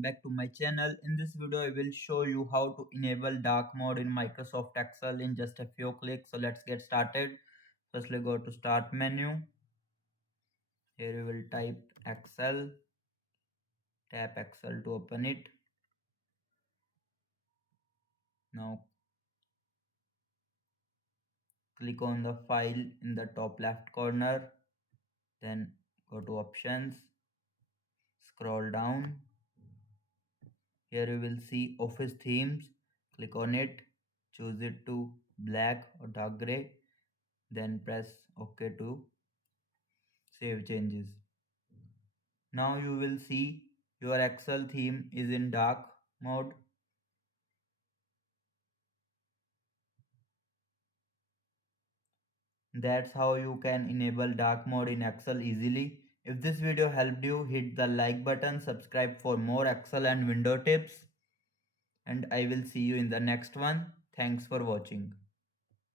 welcome back to my channel. In this video I will show you how to enable dark mode in Microsoft Excel in just a few clicks. So let's get started. Firstly go to start menu. Here you will type Excel, tap Excel to open it. Now click on the file in the top left corner, then go to options, scroll down. Here you will see office themes. Click on it, choose it to black or dark gray, then press OK to save changes. Now you will see your Excel theme is in dark mode. That's how you can enable dark mode in Excel easily. If this video helped you, hit the like button, subscribe for more Excel and window tips, and I will see you in the next one. Thanks for watching.